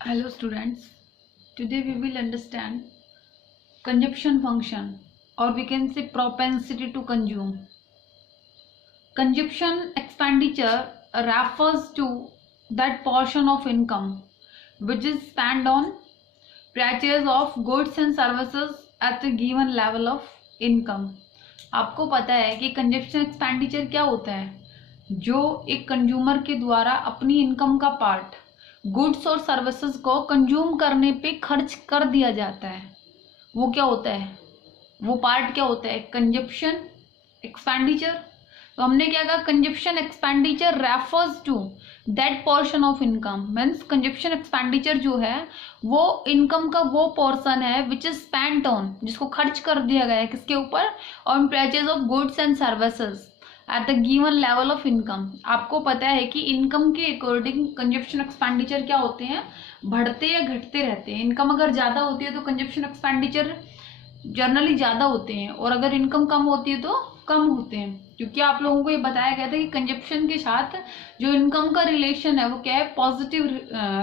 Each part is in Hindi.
Hello students, today we will understand consumption function, or we can say propensity to consume. Consumption expenditure refers to that portion of income which is spent on purchase of goods and services at a given level of income. आपको पता है कि कंजप्शन एक्सपेंडिचर क्या होता है? जो एक कंज्यूमर के द्वारा अपनी इनकम का पार्ट गुड्स और सर्विसेज को कंज्यूम करने पे खर्च कर दिया जाता है, वो क्या होता है? वो पार्ट क्या होता है? Consumption expenditure. तो हमने क्या कहा? Consumption expenditure refers to that portion of income. Means consumption expenditure जो है वो इनकम का वो पोर्शन है विच इज स्पेंट ऑन, जिसको खर्च कर दिया गया है किसके ऊपर? On purchase of goods and services at the given level of income. आपको पता है कि इनकम के अकॉर्डिंग कंजप्शन एक्सपेंडिचर क्या होते हैं? बढ़ते या घटते रहते हैं. इनकम अगर ज़्यादा होती है तो कंजप्शन एक्सपेंडिचर जनरली ज़्यादा होते हैं, और अगर इनकम कम होती है तो कम होते हैं. क्योंकि आप लोगों को ये बताया गया था कि कंजप्शन के साथ जो इनकम का रिलेशन है वो क्या है? पॉजिटिव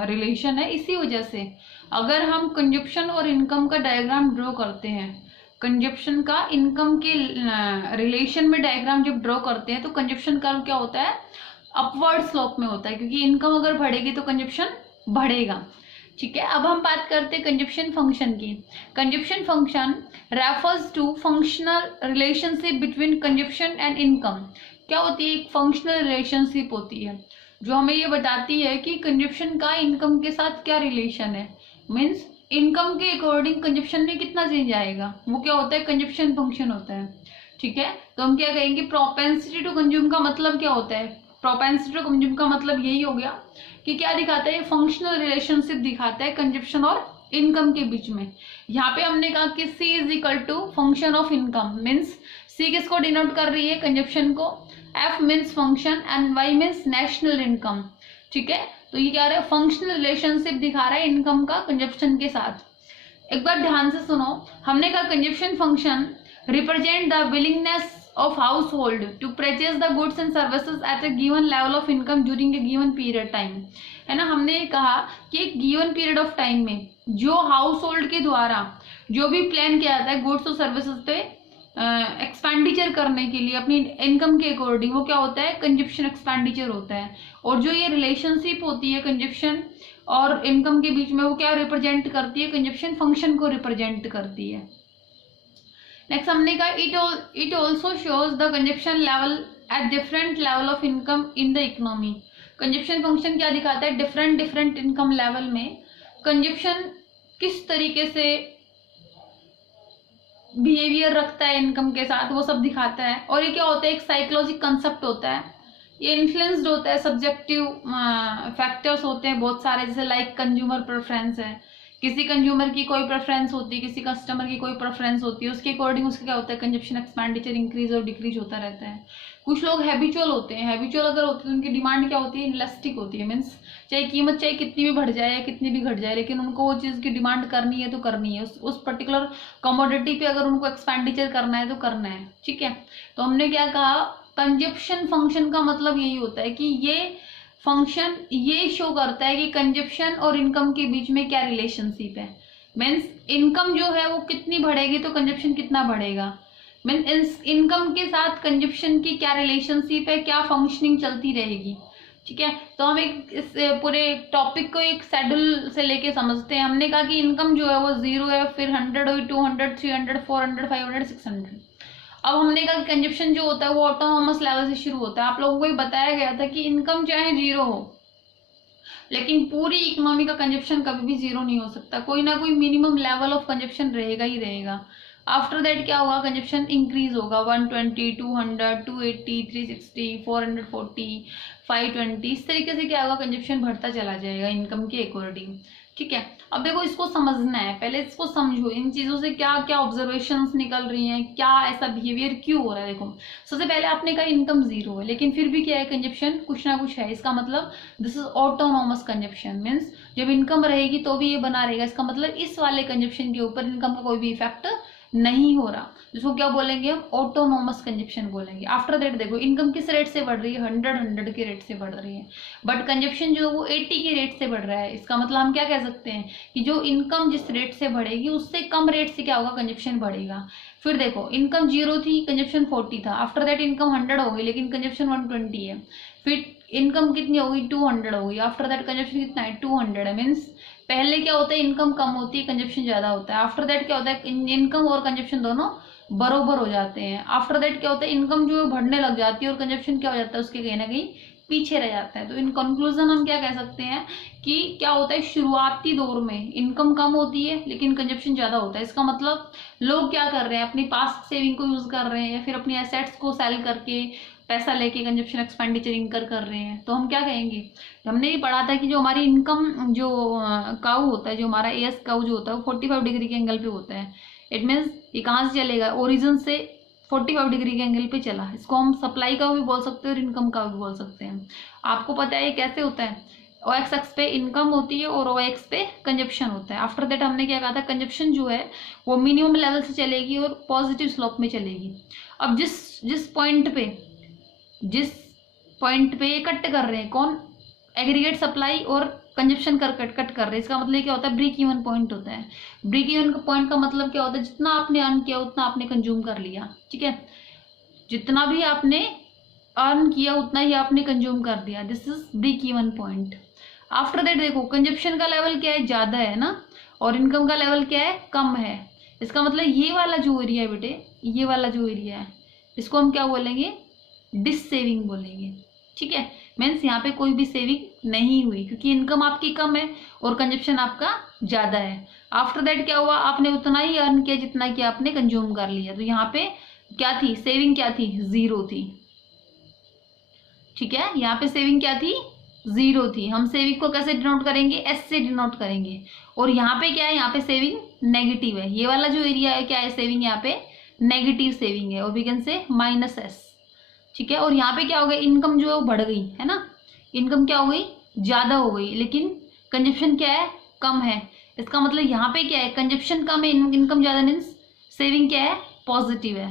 रिलेशन है. इसी वजह से अगर हम कंजप्शन और इनकम का डायग्राम ड्रॉ करते हैं, कंजप्शन का इनकम के रिलेशन में डायग्राम जब ड्रॉ करते हैं तो कंजप्शन कर्व क्या होता है? अपवर्ड स्लोप में होता है, क्योंकि इनकम अगर बढ़ेगी तो कंजप्शन बढ़ेगा. ठीक है, अब हम बात करते हैं कंजप्शन फंक्शन की. Consumption function refers to functional relationship between consumption and income. क्या होती है? एक फंक्शनल रिलेशनशिप होती है जो हमें ये बताती है कि कंजप्शन का इनकम के साथ क्या रिलेशन है. मीन्स इनकम के अकॉर्डिंग कंजप्शन में कितना चेंज आएगा, वो क्या होता है? कंजप्शन फंक्शन होता है. ठीक है, तो हम क्या कहेंगे? प्रोपेंसिटी टू कंज्यूम का मतलब क्या होता है? प्रोपेंसिटी टू कंज्यूम का मतलब यही हो गया कि क्या दिखाता है? फंक्शनल रिलेशनशिप दिखाता है कंजप्शन और इनकम के बीच में. यहाँ पे हमने कहा कि C is equal to function of income. Means C किसको डिनोट कर रही है? कंजप्शन को. F means function and Y means national income. ठीक है, तो ये क्या रहा है? फंक्शनल रिलेशनशिप दिखा रहा है इनकम का कंजप्शन के साथ. एक बार ध्यान से सुनो. हमने कहा consumption function represent the willingness of household to purchase the goods and services at a given level of income during a given period time. है ना, हमने कहा कि एक गिवन पीरियड ऑफ टाइम में जो हाउस होल्ड के द्वारा जो भी प्लान किया जाता है गुड्स और सर्विसेज पे एक्सपेंडिचर करने के लिए अपनी इनकम के अकॉर्डिंग, वो क्या होता है? कंजप्शन एक्सपेंडिचर होता है. और जो ये रिलेशनशिप होती है कंजप्शन और इनकम के बीच में, वो क्या रिप्रेजेंट करती है? कंजप्शन फंक्शन को रिप्रेजेंट करती है. नेक्स्ट हमने कहा it also shows the consumption level at different level of income in the economy. Consumption function क्या दिखाता है? डिफरेंट इनकम लेवल में कंजप्शन किस तरीके से बिहेवियर रखता है इनकम के साथ, वो सब दिखाता है. और ये क्या होता है? एक साइकोलॉजिक कंसेप्ट होता है. ये इन्फ्लुएंस्ड होता है, सब्जेक्टिव फैक्टर्स होते हैं बहुत सारे, जैसे लाइक कंज्यूमर प्रेफरेंस है. किसी कंज्यूमर की कोई प्रेफरेंस होती है, किसी कस्टमर की कोई प्रेफरेंस होती है, उसके अकॉर्डिंग उसका क्या होता है? कंजप्शन एक्सपेंडिचर इंक्रीज और डिक्रीज होता रहता है. कुछ लोग हैबिचुअल होते हैं. हैबिचुअल अगर होते हैं तो उनकी डिमांड क्या होती है? इनलेस्टिक होती है. मीन्स चाहे कीमत चाहे कितनी भी बढ़ जाए या कितनी भी घट जाए, लेकिन उनको वो चीज़ की डिमांड करनी है तो करनी है. उस पर्टिकुलर कमोडिटी पे अगर उनको एक्सपेंडिचर करना है तो करना है. ठीक है, तो हमने क्या कहा? कंजप्शन फंक्शन का मतलब यही होता है कि ये फंक्शन ये शो करता है कि कंजप्शन और इनकम के बीच में क्या रिलेशनशिप है. मीन्स इनकम जो है वो कितनी बढ़ेगी तो कंजप्शन कितना बढ़ेगा. मीन्स इनकम के साथ कंजप्शन की क्या रिलेशनशिप है, क्या फंक्शनिंग चलती रहेगी. ठीक है, तो हम एक इस पूरे टॉपिक को एक शेड्यूल से लेके समझते हैं. हमने कहा कि इनकम जो है वो 0 है, फिर 100 हुई, 200, 300, 400, 500, 600. अब हमने कहा कि कंजप्शन जो होता है वो ऑटोनोमस लेवल से शुरू होता है. आप लोगों को ये बताया गया था कि इनकम चाहे 0 हो, लेकिन पूरी इकोनॉमी का कंजप्शन कभी भी 0 नहीं हो सकता. कोई ना कोई मिनिमम लेवल ऑफ कंजप्शन रहेगा ही रहेगा. आफ्टर दैट क्या होगा? कंजप्शन इंक्रीज होगा. 120, 200, 280, 360, 440, 520, इस तरीके से क्या होगा? कंजप्शन बढ़ता चला जाएगा इनकम के अकॉर्डिंग. ठीक है, अब देखो इसको समझना है. पहले इसको समझो, इन चीजों से क्या क्या ऑब्जर्वेशंस निकल रही हैं, क्या ऐसा बिहेवियर क्यों हो रहा है. देखो सबसे पहले आपने कहा इनकम 0 है, लेकिन फिर भी क्या है? कंजप्शन कुछ ना कुछ है. इसका मतलब this is autonomous consumption. Means जब इनकम रहेगी तो भी ये बना रहेगा. इसका मतलब इस वाले कंजप्शन के ऊपर इनकम का कोई भी इफेक्ट नहीं हो रहा, जिसको क्या बोलेंगे हम, ऑटोनोमस कंजप्शन बोलेंगे। आफ्टर दैट देखो इनकम किस रेट से बढ़ रही है, 100 के रेट से बढ़ रही है, बट कंजप्शन जो है वो 80 के रेट से बढ़ रहा है। इसका मतलब हम क्या कह सकते हैं कि जो इनकम जिस रेट से बढ़ेगी उससे कम रेट से क्या होगा, कंजप्शन बढ़ेगा। फिर देखो इनकम 0 थी, कंजप्शन 40 था, आफ्टर दैट इनकम 100 हो गई लेकिन कंजप्शन 120 है। फिर इनकम कितनी हो गई, 200 हो गई, आफ्टर दैट कंजप्शन कितना है, 200 है। मीन्स पहले क्या होता है, इनकम कम होती है, कंजप्शन ज्यादा होता है। आफ्टर दैट क्या होता है, इनकम और कंजप्शन दोनों बरोबर हो जाते हैं। आफ्टर दैट क्या होता है, इनकम जो है बढ़ने लग जाती है और कंजप्शन क्या हो जाता है, उसके कहीं ना कहीं पीछे रह जाता है। तो इन कंक्लूजन हम क्या कह सकते हैं कि क्या होता है, शुरुआती दौर में इनकम कम होती है लेकिन कंजप्शन ज्यादा होता है। इसका मतलब लोग क्या कर रहे हैं, अपनी पास्ट सेविंग को यूज कर रहे हैं या फिर अपनी एसेट्स को सेल करके पैसा लेके कंजप्शन एक्सपेंडिचर इनकर कर रहे हैं। तो हम क्या कहेंगे, हमने ये पढ़ा था कि जो हमारी इनकम जो काउ होता है, जो हमारा एएस काउ जो होता है वो 45 डिग्री के एंगल पे होता है। इट मीन्स ये कहाँ से चलेगा, ओरिजिन से 45 डिग्री के एंगल पे चला। इसको हम सप्लाई का भी बोल सकते हैं और इनकम का भी बोल सकते हैं। आपको पता है ये कैसे होता है, ओ एक्स पे इनकम होती है और ओ एक्स पे कंजप्शन होता है। आफ्टर दैट हमने क्या कहा था, कंजप्शन जो है वो मिनिमम लेवल से चलेगी और पॉजिटिव स्लोप में चलेगी। अब जिस पॉइंट पे ये कट कर रहे हैं, कौन, एग्रीगेट सप्लाई और कंजप्शन कट कर रहे हैं। इसका मतलब क्या होता है, ब्रेक इवन पॉइंट होता है। ब्रेक इवन पॉइंट का मतलब क्या होता है, जितना आपने अर्न किया उतना आपने कंज्यूम कर लिया। ठीक है, जितना भी आपने अर्न किया उतना ही आपने कंज्यूम कर दिया, this is break even point. After that देखो कंजप्शन का लेवल क्या है, ज्यादा है ना, और इनकम का लेवल क्या है, कम है। इसका मतलब ये वाला जो एरिया है बेटे, ये वाला जो एरिया है इसको हम क्या बोलेंगे, डिस सेविंग बोलेंगे। ठीक है, मीन्स यहाँ पे कोई भी सेविंग नहीं हुई क्योंकि इनकम आपकी कम है और कंजप्शन आपका ज्यादा है। आफ्टर दैट क्या हुआ, आपने उतना ही अर्न किया जितना कि आपने कंज्यूम कर लिया। तो यहाँ पे क्या थी, सेविंग क्या थी, 0 थी। ठीक है, यहाँ पे सेविंग क्या थी, 0 थी। हम सेविंग को कैसे डिनोट करेंगे, एस से डिनोट करेंगे। और यहाँ पे क्या है, यहाँ पे सेविंग नेगेटिव है। ये वाला जो एरिया है क्या है, सेविंग यहाँ पे नेगेटिव सेविंग है और we can say minus S. ठीक है, और यहाँ पे क्या हो गया, इनकम जो है वो बढ़ गई है ना, इनकम क्या हो गई, ज्यादा हो गई, लेकिन कंजप्शन क्या है, कम है। इसका मतलब यहाँ पे क्या है, कंजप्शन कम है, इनकम ज्यादा, मीन्स सेविंग क्या है, पॉजिटिव है।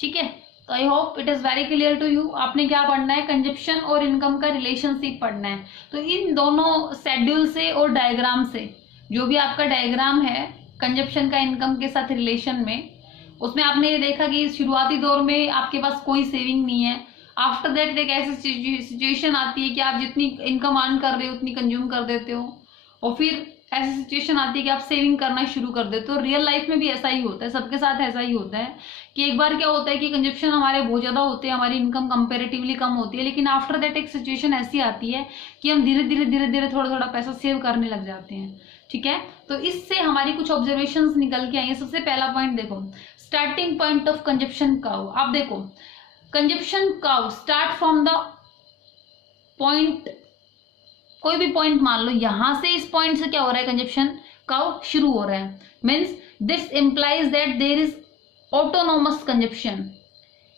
ठीक है, तो I hope it is very clear to you. आपने क्या पढ़ना है, कंजप्शन और इनकम का रिलेशनशिप पढ़ना है। तो इन दोनों शेड्यूल से और डायग्राम से, जो भी आपका डायग्राम है कंजप्शन का इनकम के साथ रिलेशन में, उसमें आपने ये देखा कि शुरुआती दौर में आपके पास कोई सेविंग नहीं है। आफ्टर दैट एक ऐसी सिचुएशन आती है कि आप जितनी इनकम अर्न कर रहे हो उतनी कंज्यूम कर देते हो, और फिर ऐसी सिचुएशन आती है कि आप सेविंग करना शुरू कर देते हो। रियल लाइफ में भी ऐसा ही होता है, सबके साथ ऐसा ही होता है कि एक बार क्या होता है कि कंजप्शन हमारे बहुत ज्यादा होते हैं, हमारी इनकम कंपेरेटिवली कम होती है, लेकिन आफ्टर दैट एक सिचुएशन ऐसी आती है कि हम धीरे धीरे थोड़ा थोड़ा पैसा सेव करने लग जाते हैं। ठीक है, तो इससे हमारी कुछ ऑब्जर्वेशंस निकल के आएंगे। सबसे पहला पॉइंट देखो, starting point of consumption curve. आप देखो consumption curve start from the point, कोई भी पॉइंट मान लो, यहां से इस पॉइंट से क्या हो रहा है, कंजप्शन कर्व शुरू हो रहा है। Means this implies that there is autonomous consumption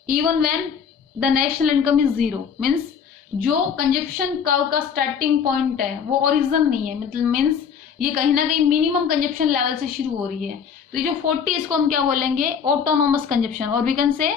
even when the national income is 0। Means जो कंजप्शन कर्व का स्टार्टिंग पॉइंट है वो ओरिजिन नहीं है, मतलब मीन्स ये कहीं ना कहीं मिनिमम कंजप्शन लेवल से शुरू हो रही है। तो ये जो 40 इसको हम क्या बोलेंगे, ऑटोनोमस कंजप्शन, और वी कैन से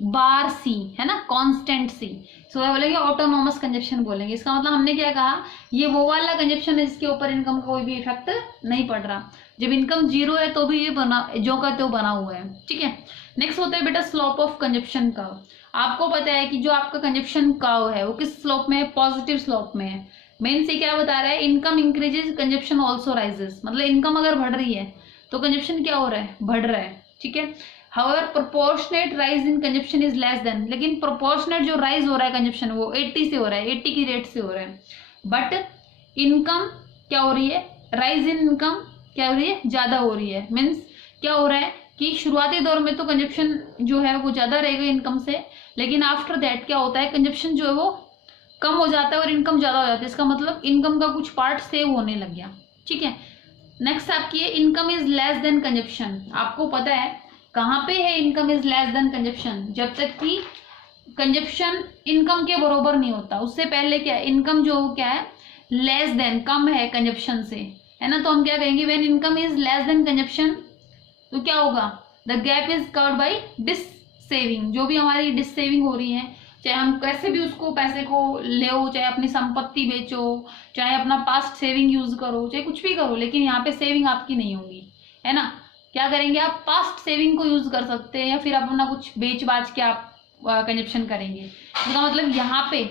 बार सी, है ना, कांस्टेंट सी, सो बोलेंगे ऑटोनोमस कंजप्शन बोलेंगे। इसका मतलब हमने क्या कहा, ये वो वाला कंजप्शन है जिसके ऊपर इनकम का कोई भी इफेक्ट नहीं पड़ रहा। जब इनकम 0 है तो भी ये बना जो का तो बना हुआ है। ठीक है, नेक्स्ट होता है बेटा स्लोप ऑफ कंजप्शन कर्व। आपको पता है कि जो आपका कंजप्शन कर्व है वो किस स्लोप में है, पॉजिटिव स्लोप में है। मेन से क्या बता रहा है, income increases consumption also rises. मतलब इनकम अगर बढ़ रही है तो कंजप्शन क्या हो रहा है, बढ़ रहा है। ठीक है, however proportionate rise in consumption is less then, लेकिन प्रोपोर्शनेट जो राइज हो रहा है कंजप्शन वो 80 से हो रहा है, 80 की रेट से हो रहा है। बट इनकम क्या हो रही है, राइज इन इनकम क्या हो रही है, ज्यादा हो रही है। मीन्स क्या हो रहा है कि शुरुआती दौर में तो कंजप्शन जो है वो ज्यादा रहेगा इनकम से, लेकिन आफ्टर दैट क्या होता है, कंजप्शन जो है वो कम हो जाता है और इनकम ज्यादा हो जाती है। इसका मतलब इनकम का कुछ पार्ट सेव होने लग गया। ठीक है, नेक्स्ट आपकी है income is less than consumption. आपको पता है कहाँ पे है income is less than consumption, जब तक कि कंजप्शन इनकम के बरोबर नहीं होता, उससे पहले क्या है, इनकम जो क्या है, लेस देन, कम है कंजप्शन से, है ना। तो हम क्या कहेंगे, when income is less than consumption, तो क्या होगा, the gap is covered by dissaving, जो भी हमारी डिस सेविंग हो रही है, चाहे हम कैसे भी उसको पैसे को ले, चाहे अपनी संपत्ति बेचो, चाहे अपना पास्ट सेविंग यूज करो, चाहे कुछ भी करो, लेकिन यहाँ पे सेविंग आपकी नहीं होगी, है ना। क्या करेंगे आप, पास्ट सेविंग को यूज कर सकते हैं या फिर अपना कुछ बेच बाच के आप कंजप्शन करेंगे। इसका मतलब यहाँ पे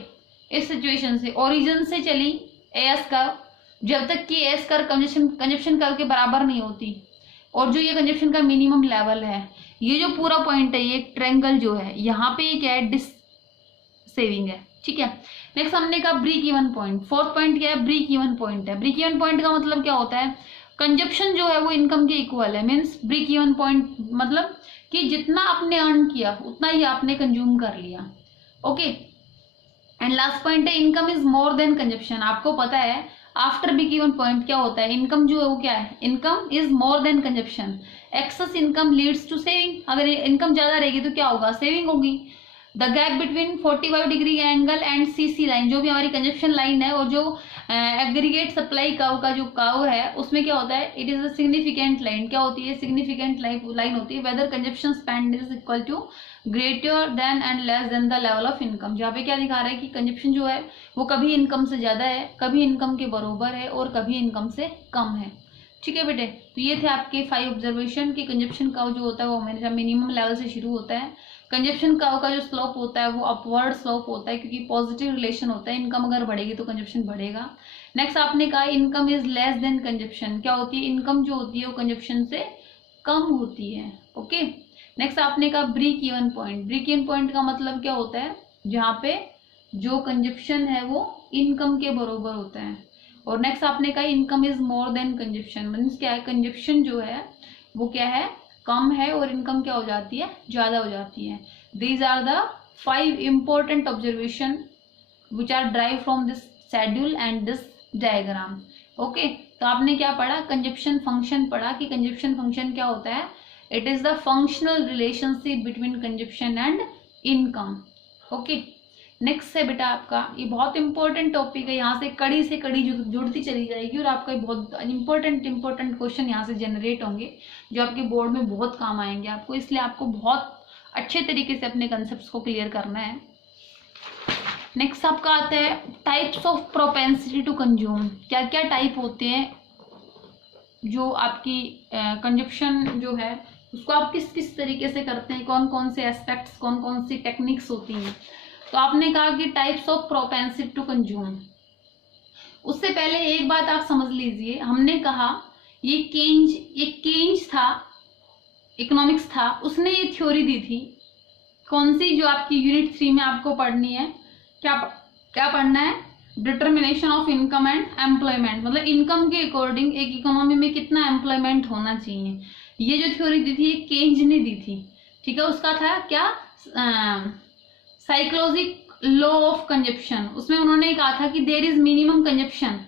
इस सिचुएशन से ओरिजिन से चली एएस कर्व, जब तक कि एएस कर्व कंजप्शन कर्व के बराबर नहीं होती, और जो ये कंजप्शन का मिनिमम लेवल है, ये जो पूरा पॉइंट है, ये ट्रायंगल जो है, यहाँ पे ये क्या है, डिस सेविंग है, ठीक है। नेक्स्ट हमने कहा break even point, fourth point क्या है, ब्रेक इवन पॉइंट है। ब्रेक इवन पॉइंट का मतलब क्या होता है, कंजप्शन जो है वो इनकम के इक्वल है, मीन्स ब्रेक इवन पॉइंट मतलब कि जितना आपने अर्न किया उतना ही आपने कंज्यूम कर लिया, ओके। एंड लास्ट पॉइंट है income is more than consumption. आपको पता है आफ्टर ब्रेक इवन पॉइंट क्या होता है, इनकम जो है वो क्या है, income is more than consumption. Excess income leads to saving, अगर इनकम ज्यादा रहेगी तो क्या होगा, सेविंग होगी। The gap between 45 degree angle and CC line, जो भी हमारी कंजप्शन लाइन है और जो एग्रीगेट सप्लाई कर्व का जो कर्व है, उसमें क्या होता है, it is a significant line. क्या होती है, सिग्निफिकेंट लाइन होती है whether consumption spend is equal to greater than and less than the level of income. जहाँ पे क्या दिखा रहा है कि कंजप्शन जो है वो कभी इनकम से ज्यादा है, कभी इनकम के बराबर है और कभी इनकम से कम है, ठीक है बेटे। तो ये थे आपके 5 ऑब्जर्वेशन कि कंजप्शन कर्व जो होता है वो हमेशा मिनिमम लेवल से शुरू होता है। कंजप्शन कर्व का जो स्लोप होता है वो अपवर्ड स्लोप होता है, क्योंकि पॉजिटिव रिलेशन होता है, इनकम अगर बढ़ेगी तो कंजप्शन बढ़ेगा। नेक्स्ट आपने कहा income is less than consumption, क्या होती है, इनकम जो होती है वो कंजप्शन से कम होती है, ओके। नेक्स्ट आपने कहा break even point. Break even point का मतलब क्या होता है, जहाँ पे जो कंजप्शन है वो इनकम के बराबर होता है। और नेक्स्ट आपने कहा income is more than consumption, means क्या है, कंजप्शन जो है वो क्या है, कम है और इनकम क्या हो जाती है, ज्यादा हो जाती है। These are the 5 important observation which are drive from this schedule and this diagram, okay. तो आपने क्या पढ़ा, कंजप्शन फंक्शन पढ़ा कि कंजप्शन फंक्शन क्या होता है, it is the functional relationship between consumption and income, okay. Next है बेटा आपका, ये बहुत इंपॉर्टेंट टॉपिक है, यहाँ से कड़ी जुड़ती चली जाएगी और आपका बहुत इंपॉर्टेंट क्वेश्चन यहाँ से जनरेट होंगे जो आपके बोर्ड में बहुत काम आएंगे आपको, इसलिए आपको बहुत अच्छे तरीके से अपने कंसेप्ट को क्लियर करना है। नेक्स्ट आपका आता है types of propensity to consume. क्या क्या टाइप होते हैं जो आपकी कंजप्शन जो है उसको आप किस किस तरीके से करते हैं, कौन कौन से एस्पेक्ट्स, कौन कौन सी टेक्निक्स होती हैं। तो आपने कहा कि types of propensity to consume. उससे पहले एक बात आप समझ लीजिए, हमने कहा ये केन्ज था, इकोनॉमिक्स था, उसने ये थ्योरी दी थी, कौन सी, जो आपकी यूनिट 3 में आपको पढ़नी है। क्या पढ़ना है, determination of income and employment, मतलब इनकम के अकॉर्डिंग एक इकोनॉमी में कितना एम्प्लॉयमेंट होना चाहिए। ये जो थ्योरी दी थी ये केन्ज ने दी थी, ठीक है। उसका था क्या, साइकोलॉजिक लॉ ऑफ कंजप्शन। उसमें उन्होंने कहा था कि देयर इज मिनिमम कंजप्शन,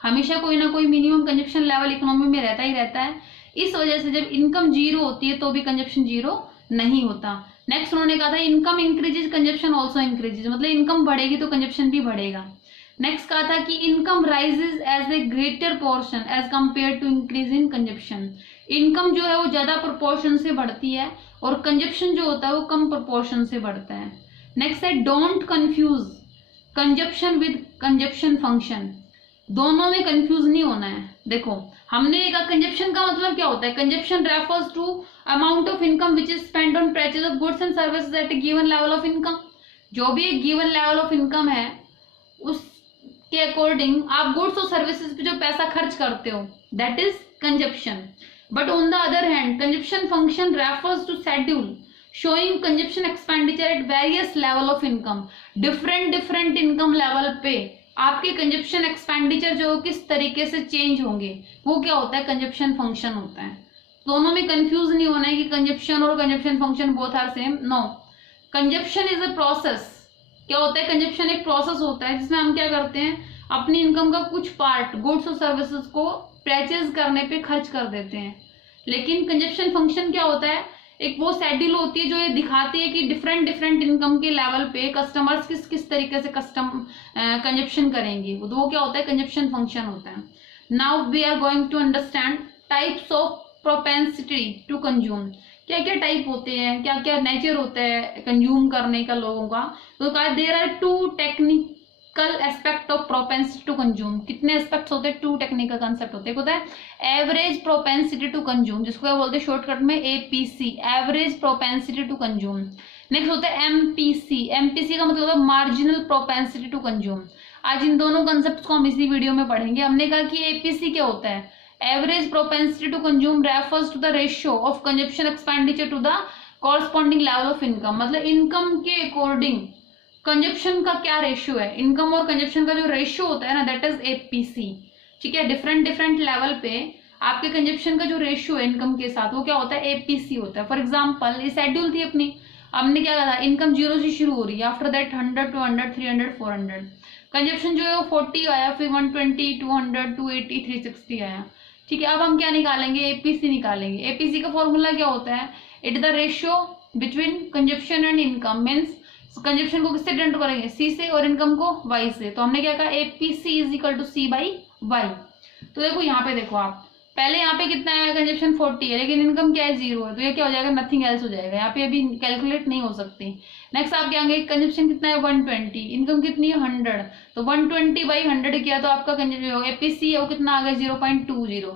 हमेशा कोई ना कोई मिनिमम कंजप्शन लेवल इकोनॉमी में रहता ही रहता है। इस वजह से जब इनकम जीरो होती है तो भी कंजप्शन जीरो नहीं होता। नेक्स्ट उन्होंने कहा था income increases consumption also increases, मतलब इनकम बढ़ेगी तो कंजप्शन भी बढ़ेगा। नेक्स्ट कहा था कि income rises as a greater portion as compare to increase in consumption, income जो है वो ज्यादा प्रोपोर्शन से बढ़ती है और कंजप्शन जो होता है वो कम प्रोपोर्शन से बढ़ता है। नेक्स्ट है don't confuse consumption with consumption function, दोनों में कंफ्यूज नहीं होना है। देखो हमने कहा कंजप्शन का मतलब क्या होता है, consumption refers to amount of income which is spend on purchase of goods and services at a given level of income. जो भी एक गिवन लेवल ऑफ इनकम है उसके अकॉर्डिंग आप गुड्स और सर्विसेज पे जो पैसा खर्च करते हो that is consumption. But on the other hand consumption function refers to schedule showing consumption expenditure at various level of income, different income level पे आपके कंजप्शन एक्सपेंडिचर जो किस तरीके से चेंज होंगे वो क्या होता है, कंजप्शन फंक्शन होता है। दोनों में कंफ्यूज नहीं होना है कि कंजप्शन और consumption function both are same, no. Consumption is a process, क्या होता है, कंजप्शन एक प्रोसेस होता है जिसमें हम क्या करते हैं, अपनी इनकम का कुछ पार्ट गुड्स और सर्विसेज को परचेज करने पे खर्च कर देते हैं। लेकिन कंजप्शन फंक्शन क्या होता है, एक वो शेड्यूल होती है जो ये दिखाती है कि डिफरेंट इनकम के लेवल पे कस्टमर्स किस तरीके से कंजप्शन करेंगे, वो क्या होता है, कंजप्शन फंक्शन होता है। Now we are going to understand types of propensity to consume, क्या क्या टाइप होते हैं, क्या क्या नेचर होता है कंज्यूम करने का लोगों का। तो कहा there are two technical aspect of propensity to consume. कितने एस्पेक्ट्स होते हैं, टू टेक्निकल कंसेप्ट होते हैं। होता है एवरेज प्रोपेंसिटी टू कंज्यूम, जिसको क्या बोलते हैं शॉर्टकट में APC, average propensity to consume. Next होता है एमपीसी, एमपीसी का मतलब होता है मार्जिनल प्रोपेंसिटी टू कंज्यूम। आज इन दोनों कंसेप्ट को हम इसी वीडियो में पढ़ेंगे। हमने कहा कि एपीसी क्या होता है, average propensity to consume refers to the ratio of consumption expenditure to the corresponding level of income. मतलब इनकम के अकॉर्डिंग कंजप्शन का क्या रेशियो है, इनकम और कंजप्शन का जो रेशियो होता है ना, दैट इज एपीसी। ठीक है, डिफरेंट डिफरेंट लेवल पे आपके कंजप्शन का जो रेशियो है इनकम के साथ, वो क्या होता है, एपीसी होता है। फॉर एग्जाम्पल ये शेड्यूल थी अपनी, हमने क्या कहा था, इनकम 0 से शुरू हो रही है, आफ्टर दैट 100, 200, 300, 400। कंजप्शन जो है वो 40 आया, फिर 120, 200, 280, 360 आया। ठीक है, अब हम क्या निकालेंगे, एपीसी निकालेंगे। एपीसी का फॉर्मूला क्या होता है, it is the ratio between consumption and income. Means consumption को किससे डिनोट करेंगे, सी से, और इनकम को वाई से। तो हमने क्या कहा, APC is equal to C by Y. तो देखो यहाँ पे देखो आप, पहले यहाँ पे कितना है, कंजप्शन 40 है, लेकिन इनकम क्या है, 0 है। तो ये क्या हो जाएगा, नथिंग एल्स हो जाएगा, यहाँ पे अभी कैलकुलेट नहीं हो सकती। नेक्स्ट आप क्या आएंगे, कंजप्शन कितना है 120, इनकम कितनी है 100, तो 120 बाई 100 किया तो आपका एपीसी है वो कितना आ गया, 0.20।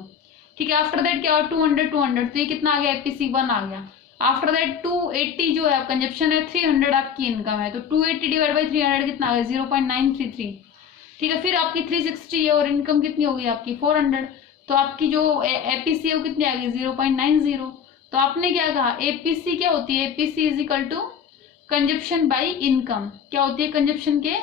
ठीक है, आफ्टर दैट क्या हुआ, 200, 200, तो ये कितना आ गया, एपीसी 1 आ गया। आफ्टर दैट 280 जो है कंजप्शन है, 300 आपकी इनकम है, तो 280 डिवाइड बाई 300 कितना आ गया, 0.933। ठीक है, फिर आपकी 360 है और इनकम कितनी होगी आपकी 400, तो आपकी जो एपीसी है वो कितनी आ गई, 0.90। तो आपने क्या कहा, एपीसी क्या होती है, APC is equal to consumption by income. क्या होती है, कंजप्शन के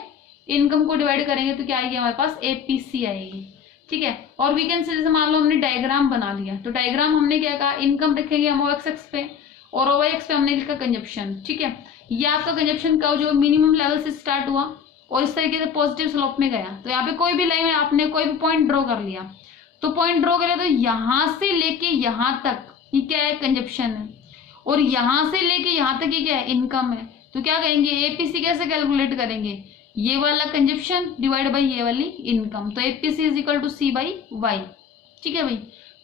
इनकम को डिवाइड करेंगे तो क्या आएगी हमारे पास, एपीसी आएगी। ठीक है, और वी कैन से जैसे मान लो हमने डायग्राम बना लिया, तो डायग्राम हमने क्या कहा, इनकम रखेंगे हम ओएक्स एक्स पे, और ओवाई एक्स पे हमने लिखा कंजप्शन। ठीक है, ये आपका कंजप्शन का जो मिनिमम लेवल से स्टार्ट हुआ और इस तरीके से पॉजिटिव स्लोप में गया। तो यहाँ पे कोई भी लाइन में आपने कोई भी पॉइंट ड्रॉ कर लिया, तो पॉइंट ड्रॉ करें तो यहाँ से लेके यहाँ तक ये क्या है, कंजप्शन है, और यहाँ से लेके यहाँ तक ये क्या है, इनकम है। तो क्या कहेंगे, एपीसी कैसे कैलकुलेट करेंगे, ये वाला कंजप्शन डिवाइड बाई ये वाली इनकम। तो APC is equal to C by Y. ठीक है भाई,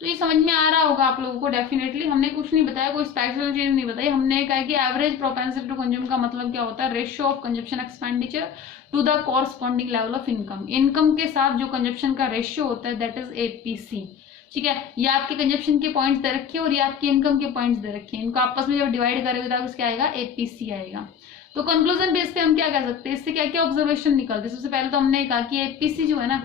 तो ये समझ में आ रहा होगा आप लोगों को डेफिनेटली। हमने कुछ नहीं बताया, कोई स्पेशल चीज नहीं बताई। हमने कहा कि एवरेज प्रोपेंसिटी टू कंज्यूम का मतलब क्या होता है, ratio of consumption expenditure to the corresponding level of income. Income के साथ जो कंजप्शन का रेशियो होता है, दैट इज एपीसी। ठीक है, ये आपके कंजप्शन के पॉइंट्स दे रखे और ये आपके इनकम के पॉइंट्स दे रखे हैं, इनको आपस में जब डिवाइड करेंगे तो क्या आएगा, एपीसी आएगा। तो कंक्लूजन बेस पे हम क्या कह सकते हैं, इससे क्या क्या ऑब्जर्वेशन निकलते हैं। सबसे पहले तो हमने कहा कि एपीसी जो है ना,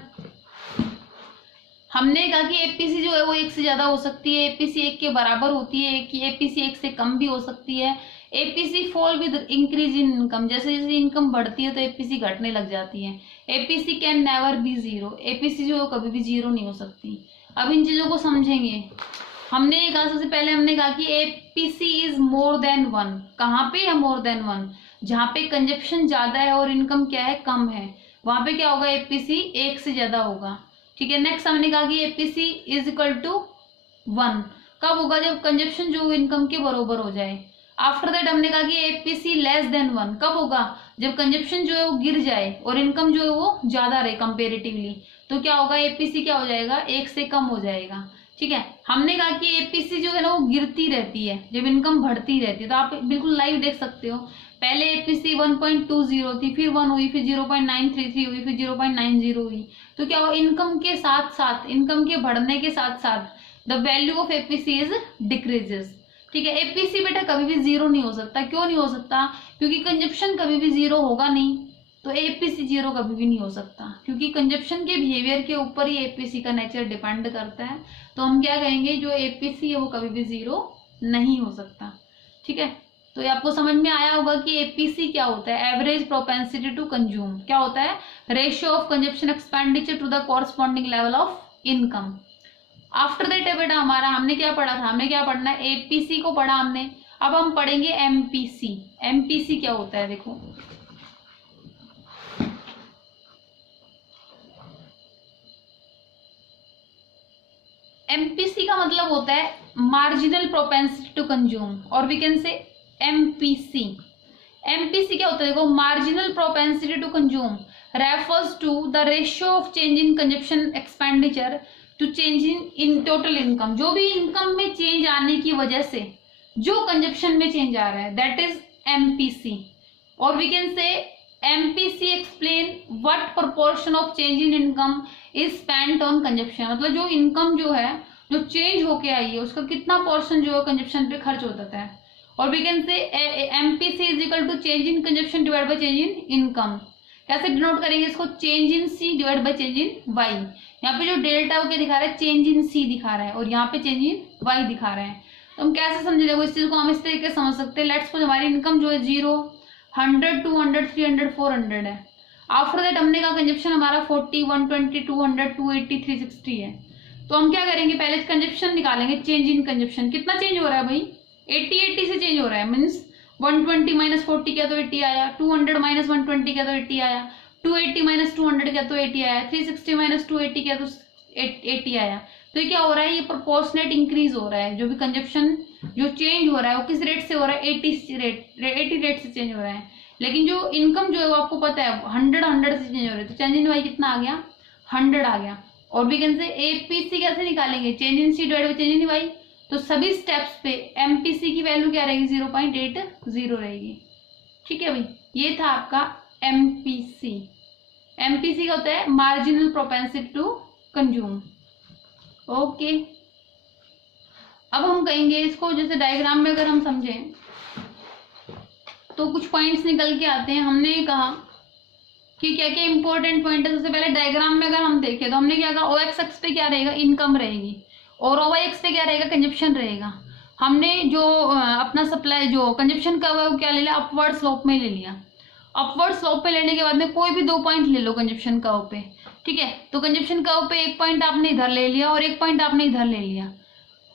हमने कहा कि एपीसी जो है वो 1 से ज्यादा हो सकती है, एपीसी 1 के बराबर होती है, कि एपीसी 1 से कम भी हो सकती है। APC fall with increase in income, जैसे जैसे इनकम बढ़ती है तो एपीसी घटने लग जाती है। APC can never be 0, APC जो है कभी भी 0 नहीं हो सकती। अब इन चीजों को समझेंगे। हमने कहा, सबसे पहले हमने कहा कि एपीसी इज मोर देन 1। कहाँ पे है मोर देन 1, जहाँ पे कंजप्शन ज्यादा है और इनकम क्या है, कम है, वहां पे क्या होगा, एपीसी 1 से ज्यादा होगा। ठीक है, नेक्स्ट हमने कहा कि एपीसी इज इक्वल टू 1 कब होगा, जब कंजप्शन जो इनकम के बराबर हो जाए। आफ्टर दैट हमने कहा कि एपीसी लेस देन 1 कब होगा, जब कंजप्शन जो है वो गिर जाए और इनकम जो है वो ज्यादा रहे कंपेरेटिवली। तो क्या होगा, एपीसी क्या हो जाएगा, 1 से कम हो जाएगा। ठीक है, हमने कहा कि एपीसी जो है ना वो गिरती रहती है जब इनकम बढ़ती रहती है। तो आप बिल्कुल लाइव देख सकते हो, पहले एपीसी 1.20 थी, फिर 1 हुई, फिर 0.933 हुई, फिर 0.90 हुई। तो क्या हुआ, इनकम के साथ साथ, इनकम के बढ़ने के साथ साथ the value of APC is decreases. ठीक है, एपीसी बेटा कभी भी 0 नहीं हो सकता। क्यों नहीं हो सकता, क्योंकि कंजप्शन कभी भी 0 होगा नहीं, तो एपीसी 0 कभी भी नहीं हो सकता, क्योंकि कंजप्शन के बिहेवियर के ऊपर ही एपीसी का नेचर डिपेंड करता है। तो हम क्या कहेंगे, जो एपीसी है वो कभी भी 0 नहीं हो सकता। ठीक है, तो ये आपको समझ में आया होगा कि एपीसी क्या होता है, एवरेज प्रोपेंसिटी टू कंज्यूम। क्या होता है, ratio of consumption expenditure to the corresponding level of income. After that है बेटा हमारा, हमने क्या पढ़ा था, हमें क्या पढ़ना है, एपीसी को पढ़ा हमने। अब हम पढ़ेंगे एमपीसी। एमपीसी क्या होता है, देखो एमपीसी का मतलब होता है मार्जिनल प्रोपेंसिटी टू कंज्यूम, और we can say MPC. MPC क्या होता है, देखो marginal propensity to consume refers to the ratio of change in consumption expenditure to change in total income. जो भी इनकम में चेंज आने की वजह से जो कंजप्शन में चेंज आ रहा है, दैट इज एमपीसी। और we can say MPC explain what proportion of change in income is spent on consumption, मतलब जो इनकम जो है जो चेंज होके आई है उसका कितना पोर्शन जो है कंजप्शन पे खर्च होता है। और we can say MPC is equal to change in consumption divide by change in income. कैसे डिनोट करेंगे इसको, change in C divide by change in Y. यहाँ पे जो डेल्टा वो क्या दिखा रहा है, चेंज इन सी दिखा रहा है, और यहाँ पे चेंज इन वाई दिखा रहे हैं। तो हम कैसे समझे, देखो इस चीज को हम इस तरीके से समझ सकते हैं। लेट्स सपोज हमारी इनकम जो है 0, 100, 200, 300, 400 है। आफ्टर दैट हमने कहा कंजप्शन हमारा 40, 120, 200, 280, 360 है। तो हम क्या करेंगे, पहले कंजप्शन निकालेंगे, चेंज इन कंजप्शन कितना चेंज हो रहा है भाई, 80 से चेंज हो रहा है। मीन्स 120 माइनस 40 क्या तो 80 आया, 200 माइनस 120 क्या तो 80 आया, 280 माइनस 200 क्या तो 80 आया, 360 माइनस 280 क्या तो 80 आया। तो ये क्या हो रहा है, ये प्रोपोर्शनेट इंक्रीज हो रहा है। जो भी कंजप्शन जो चेंज हो रहा है वो किस रेट से हो रहा है, 80 रेट से चेंज हो रहा है। लेकिन जो इनकम जो है वो आपको पता है 100 से चेंज हो रहा है। तो चेंज इन वाई कितना आ गया, 100 आ गया। और भी कैसे एपीसी कैसे निकालेंगे, change in C divide by change in Y. तो सभी स्टेप्स पे एमपीसी की वैल्यू क्या रहेगी, 0.80 रहेगी। ठीक है भाई, ये था आपका एमपीसी। एमपीसी का होता है marginal propensity to consume. Okay, अब हम कहेंगे इसको, जैसे डायग्राम में अगर हम समझें तो कुछ पॉइंट्स निकल के आते हैं। हमने कहा कि क्या क्या इंपॉर्टेंट पॉइंट है। सबसे पहले डायग्राम में अगर हम देखें तो हमने क्या कहा, ओएक्स एक्स पे क्या रहेगा, इनकम रहेगी, और ओवाई एक्स पे क्या रहेगा, कंजप्शन रहेगा। हमने जो अपना सप्लाई जो कंजप्शन का हुआ है वो क्या ले लिया, अपवर्ड स्लोप में ले लिया। अपवर्ड स्लोप पे लेने के बाद में कोई भी 2 पॉइंट ले लो कंजप्शन कर्व पे, ठीक है। तो कंजप्शन कर्व पे 1 पॉइंट आपने इधर ले लिया और 1 पॉइंट आपने इधर ले लिया।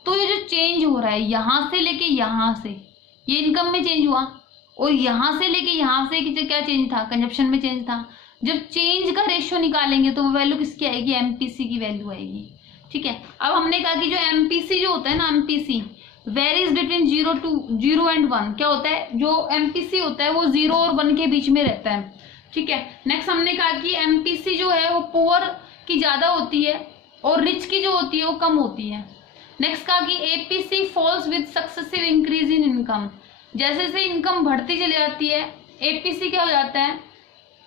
तो ये जो चेंज हो रहा है यहां से लेके यहां से, ये इनकम में चेंज हुआ, और यहां से लेके यहां से क्या चेंज था, कंजप्शन में चेंज था। जब चेंज का रेशियो निकालेंगे तो वो वैल्यू किसकी आएगी, एमपीसी की वैल्यू आएगी। ठीक है, अब हमने कहा कि जो एमपीसी जो होता है ना, एमपीसी वेरीज बिटवीन 0 एंड 1। क्या होता है, जो एमपीसी होता है वो 0 और 1 के बीच में रहता है। ठीक है, नेक्स्ट हमने कहा कि एमपीसी जो है वो पुअर की ज्यादा होती है और रिच की जो होती है वो कम होती है। नेक्स्ट कहा कि APC falls with successive increase in income. जैसे जैसे इनकम बढ़ती चली जाती है एपीसी क्या हो जाता है,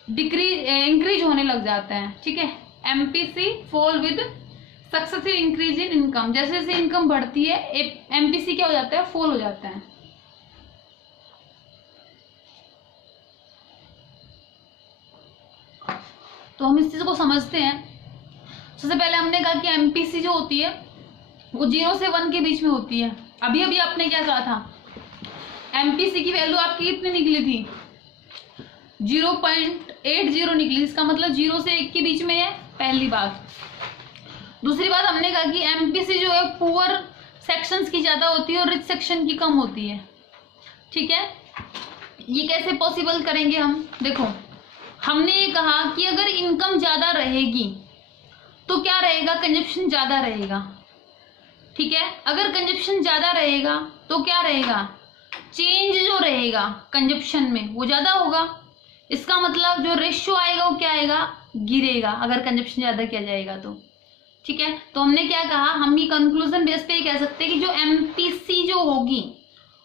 इंक्रीज होने लग जाता है। ठीक है, MPC fall with successive increase in income. जैसे जैसे इनकम बढ़ती है एमपीसी क्या हो जाता है, फॉल हो जाता है। तो हम इस चीज को समझते हैं। सबसे पहले हमने कहा कि एमपीसी जो होती है वो 0 से 1 के बीच में होती है। अभी अभी आपने क्या कहा था, एमपीसी की वैल्यू आपकी कितनी निकली थी, 0.80 निकली। इसका मतलब 0 से 1 के बीच में है, पहली बात। दूसरी बात हमने कहा कि एमपीसी जो है पुअर सेक्शंस की ज्यादा होती है और रिच सेक्शन की कम होती है। ठीक है, ये कैसे पॉसिबल करेंगे हम, देखो हमने ये कहा कि अगर इनकम ज्यादा रहेगी तो क्या रहेगा, कंजप्शन ज्यादा रहेगा। ठीक है, अगर कंजप्शन ज्यादा रहेगा तो क्या रहेगा, चेंज जो रहेगा कंजप्शन में वो ज्यादा होगा। इसका मतलब जो रेशियो आएगा वो क्या आएगा, गिरेगा, अगर कंजप्शन ज्यादा किया जाएगा तो। ठीक है, तो हमने क्या कहा, हम ये कंक्लूजन बेस पे कह सकते हैं कि जो एमपीसी जो होगी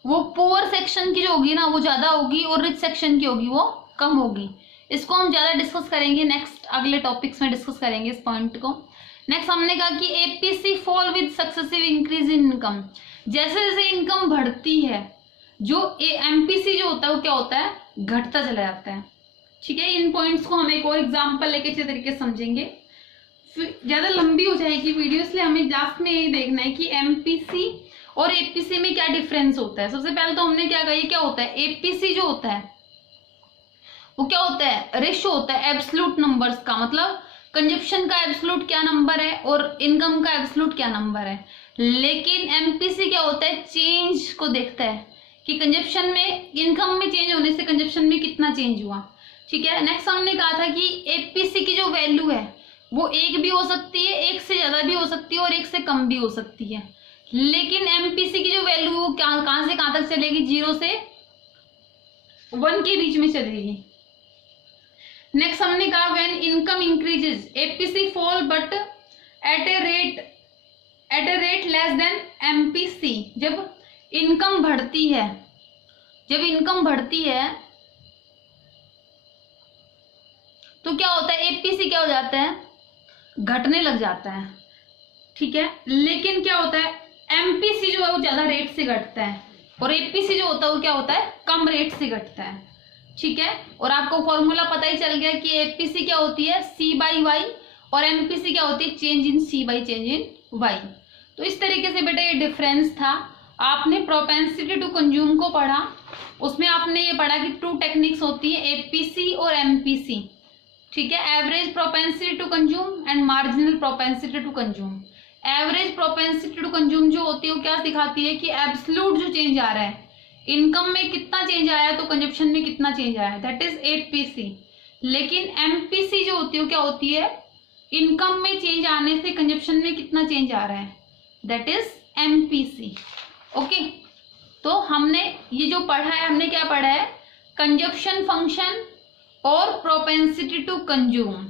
वो पुअर सेक्शन की जो होगी ना वो ज्यादा होगी और रिच सेक्शन की होगी वो कम होगी। इसको हम ज्यादा डिस्कस करेंगे नेक्स्ट, अगले टॉपिक्स में डिस्कस करेंगे इस पॉइंट को। नेक्स्ट हमने कहा कि APC fall with successive increase in income. जैसे जैसे इनकम बढ़ती है जो एमपीसी जो होता है वो क्या होता है, घटता चला जाता है। ठीक है, इन पॉइंट्स को हम एक और एग्जांपल लेके अच्छे तरीके से समझेंगे। ज्यादा लंबी हो जाएगी वीडियो, इसलिए हमें लास्ट में यही देखना है कि एमपीसी और एपीसी में क्या डिफरेंस होता है। सबसे पहले तो हमने क्या कहा, ये क्या होता है, एपीसी जो होता है वो क्या होता है, रेशियो होता है एब्सोल्यूट नंबर्स का। मतलब कंजप्शन का एब्सोल्यूट क्या नंबर है और इनकम का एब्सोल्यूट क्या नंबर है। लेकिन एमपीसी क्या होता है, चेंज को देखता है कि कंजप्शन में, इनकम में चेंज होने से कंजप्शन में कितना चेंज हुआ। ठीक है, नेक्स्ट हमने कहा था कि एपीसी की जो वैल्यू है वो 1 भी हो सकती है, 1 से ज्यादा भी हो सकती है और 1 से कम भी हो सकती है। लेकिन एमपीसी की जो वैल्यू वो कहां से कहां तक चलेगी, 0 से 1 के बीच में चलेगी। नेक्स्ट हमने कहा when income increases APC fall but at a rate less than MPC. जब इनकम बढ़ती है, जब इनकम बढ़ती है तो क्या होता है, एपीसी क्या हो जाता है, घटने लग जाता है, ठीक है। लेकिन क्या होता है, एमपीसी जो है वो ज्यादा रेट से घटता है और एपीसी जो होता है वो क्या होता है, कम रेट से घटता है, ठीक है। और आपको फॉर्मूला पता ही चल गया कि एपीसी क्या होती है, सी बाई वाई, और एमपीसी क्या होती है, change in C by change in Y. तो इस तरीके से बेटा ये डिफरेंस था। आपने प्रोपेंसिटी टू कंज्यूम को पढ़ा, उसमें आपने ये पढ़ा कि 2 टेक्निक्स होती है, एपीसी और एमपीसी, ठीक है। Average propensity to consume and marginal propensity to consume. Average propensity to consume जो होती है वो क्या दिखाती है कि एब्सोल्यूट जो चेंज आ रहा है, इनकम में कितना चेंज आया है तो कंजप्शन में कितना चेंज आया है, दैट इज एपीसी। लेकिन एमपीसी जो होती है क्या होती है, इनकम में चेंज आने से कंजप्शन में कितना चेंज आ रहा है, दैट इज एमपीसी। ओके, तो हमने ये जो पढ़ा है, हमने क्या पढ़ा है, कंजप्शन फंक्शन और प्रोपेंसिटी टू कंज्यूम।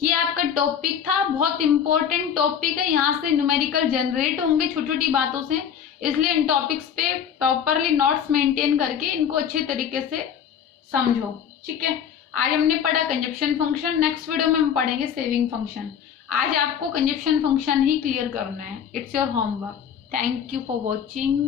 ये आपका टॉपिक था, बहुत इंपॉर्टेंट टॉपिक है, यहाँ से न्यूमेरिकल जनरेट होंगे छोटी छोटी बातों से, इसलिए इन टॉपिक्स पे प्रॉपरली नोट्स मेंटेन करके इनको अच्छे तरीके से समझो, ठीक है। आज हमने पढ़ा कंजप्शन फंक्शन, नेक्स्ट वीडियो में हम पढ़ेंगे सेविंग फंक्शन। आज आपको कंजप्शन फंक्शन ही क्लियर करना है, it's your homework. Thank you for watching.